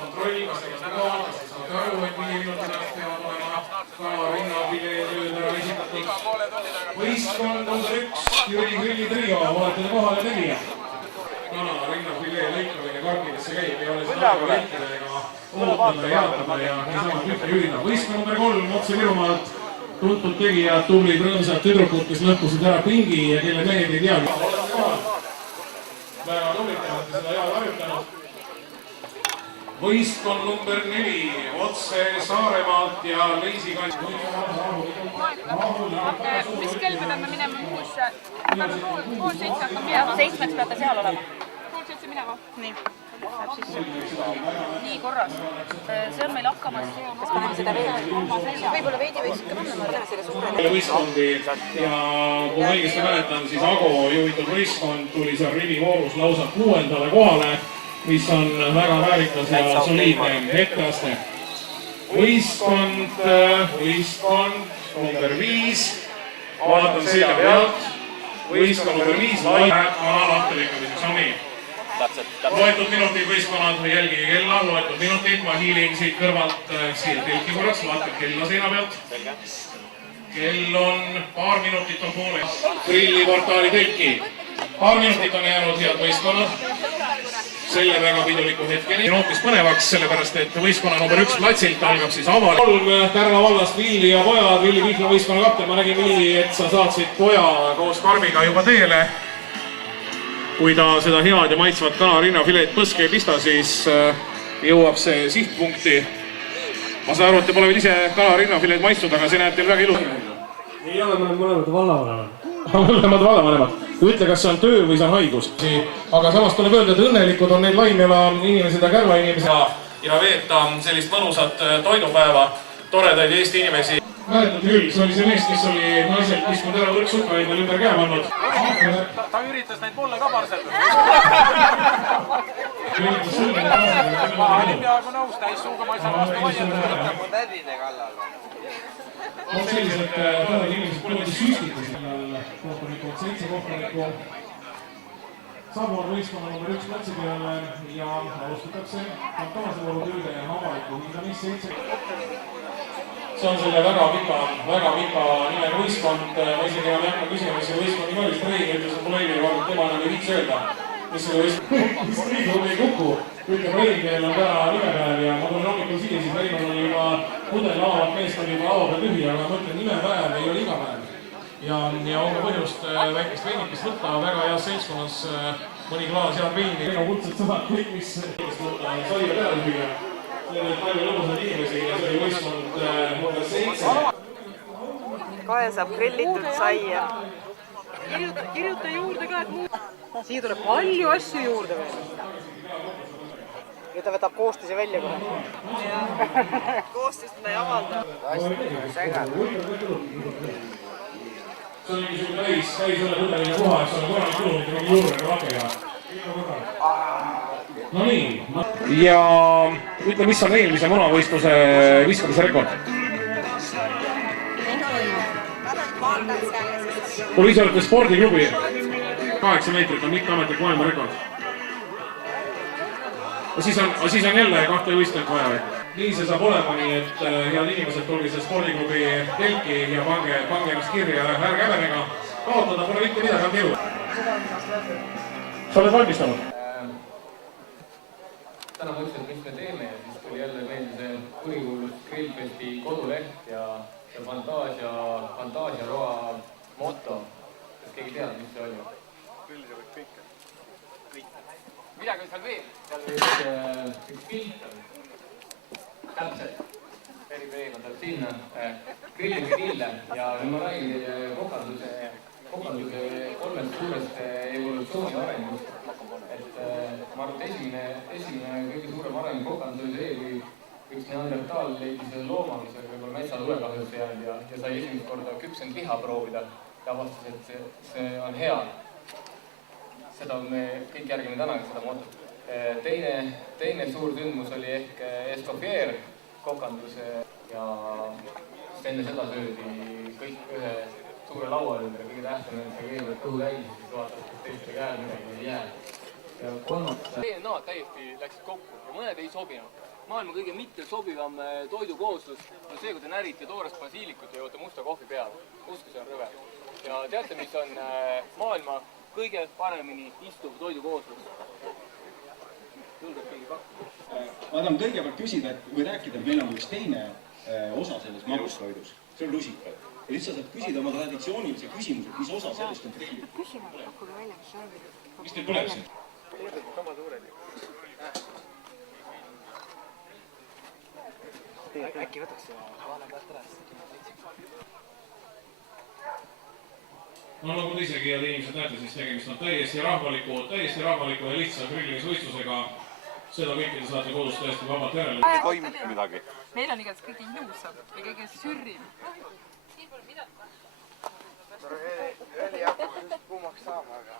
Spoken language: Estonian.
kontroll, kas te olete kohal, kas te saate aru, et 5 minuti pärast peavad olema kala rinnafilee tööd ära esitatud. Võistkond number 1, Jüri Grilli trio, olete kohale tegija. Kala rinnafilee lõikamine karpidesse käib, ei ole seda aega lõikida ega ootada, jaotada ja niisama ühte jüürida. Võistkond number 3, otse Virumaalt, tuntud tegijad, tublid rõõmsad tüdrukud, kes lõpusid ära pingi ja kelle mehed ei teagi. Olete kohal. Väga tublid, te olete seda head harjutanud. Võistkond number 4, otse Saaremaalt ja Leisikann. Mis kell me peame minema muusse? Pool 7 hakkab minema. 7 peate seal olema. Pool 7 minema. Nii. Läheb sisse. Nii korras. See on meil hakkamas. Kas paneme seda veidi? Võib-olla veidi võiks ikka panna, ma tean selle suure. Võistkondi ja kui ma õigesti mäletan, siis Ago juhitud võistkond tuli seal rivivoorus lausa 6. kohale, mis on väga väärikas ja soliidne hetkeaste. Võistkond number 5, vaatan selja pealt, võistkond number 5, lahtelõikamiseks on nii. Loetud minutid võistkonnad, jälgige kella, loetud minutid, ma hiilin siit kõrvalt siia telki korraks, vaatan kella seina pealt. Kell on paar minutit on poole. Grilliportaali telki. Paar minutit on jäänud head võistkonnad. Selle väga piduliku hetkeni. Hoopis põnevaks, sellepärast et võistkonna number 1 platsilt algab siis aval. 3 Kärla vallast Villi ja pojad, Villi Pihla võistkonna kapten. Ma nägin, Villi, et sa saatsid poja koos Karmiga juba teele. Kui ta seda head ja maitsvat kana rinnafileed põske ei pista, siis jõuab see sihtpunkti. Ma saan aru, et te pole veel ise kana rinnafileed maitsnud, aga see näeb teil väga ilus. Ei ole, me oleme mõlemad vallavanemad. Mõlemad vallavanemad. Ütle, kas see on töö või see on haigus. Aga samas tuleb öelda, et õnnelikud on need Laimjala inimesed ja Kärva inimesed. Ja veeta sellist mõnusat toidupäeva, toredaid Eesti inimesi. Mäletad küll, see oli see mees, kes oli naiselt kiskunud ära võrksuka endale ümber käe pannud. Ta üritas neid mulle ka parseldada. Ma olin peaaegu nõus, täissuuga ma ei saa vastu vaielda. Mu tädine kallal. Sellised päevad inimesed pole süstitud. Kohtunikul 7 kohtunikku. Saabuvad võistkonna number 1 platsi peale ja alustatakse fantaasiavoolu tööde ja avaliku hindamist 7. See on selle väga pika nimega võistkond. Ma isegi enam ei hakka küsima, mis see võistkondi kallis. Rein ütles, et mul õige kord tema enam ei viitsi öelda. Mis selle võistkond ei kuku. Ütleb Rein, meil on täna nimepäev ja ma tulen hommikul siia, siis Rein on juba pudel avavat meest on juba lava peal tühi, aga ma ütlen, nimepäev ei ole iga päev. Ja on ka põhjust väikest veinikest võtta, väga heas seltskonnas mõni klaas head veini. Reino kuldselt sõnad kõik, mis sai peale tüüa. Need on palju lõbusad inimesi ja see oli võistkond number 7. Kohe saab grillitud saia. Kirjuta juurde ka, et muu... Siia tuleb palju asju juurde veel. Ja ta võtab koostise välja kohe. Koostist me ei avalda. Segad. See on niisugune täis üle põdeline koha, eks ole, korralik kulumit mingi juurde lakega. No nii. Ja ütle, mis on eelmise munavõistluse viskamise rekord? Kui ise olete spordiklubi, 8 meetrit on mitteametlik maailma rekord. Siis on jälle 2 võistlenud vaja. Nii see saab olema, nii et head inimesed, tulge see spordiklubi telki ja pange ennast kirja ärge häbenega. Kaotada pole mitte midagi, on elu. Sa oled valmistanud? Täna mõtlesin, mis me teeme ja siis tuli jälle meelde see kurikuulus Grillfesti koduleht ja Fantaasia-roa moto. Kas keegi teab, mis see oli? Grillis võib kõike. Midagi on seal veel? Seal üks pilt on. Täpselt. Peripeen on seal sinna. Grillin grille ja ma räägin teile kokanduse 3 suurest evolutsiooni arengust. Ma arvan, et esimene kõige suurem areng kokandus oli see, kui üks neandertaal leidis selle looma, mis oli võib-olla metsatule kahjuks jäänud ja sai esimest korda küpsenud liha proovida ja avastas, et see on hea. Seda me kõik järgime tänagi seda motot. Teine suur sündmus oli ehk Escoffier kokandus ja enne seda söödi kõik ühe suure laua ümber, kõige tähtsam, et kõigepealt kõhu täis, siis vaatas, et teistele käel midagi ei jää. kolmas. DNA täiesti läksid kokku ja mõned ei sobinud. Maailma kõige mitte sobivam toidukooslus on see, kui te närite toorest basiilikut ja joote musta kohvi peale. Usku, see on rõve. Ja teate, mis on maailma kõige paremini istuv toidukooslus? Julgeb keegi pakkuda? Ma tahan kõigepealt küsida, või rääkida, et meil on üks teine osa selles magustoidus. See on rusikad. Ja nüüd sa saad küsida oma traditsioonilise küsimuse, mis osa sellest on teil. Küsima, pakkuge välja, mis on. Mis teil põleb siin? Sama suured. Äkki võtaks vaana pealt ära. No nagu te isegi head inimesed näete, siis tegemist on täiesti rahvaliku ja lihtsa grillisuistlusega. Seda kõike te saate kodus täiesti vabalt järele. Ei toimibki midagi. Meil on igatahes kõige ilusam ja kõige sürrim. Ööli hakkab just kuumaks saama, aga...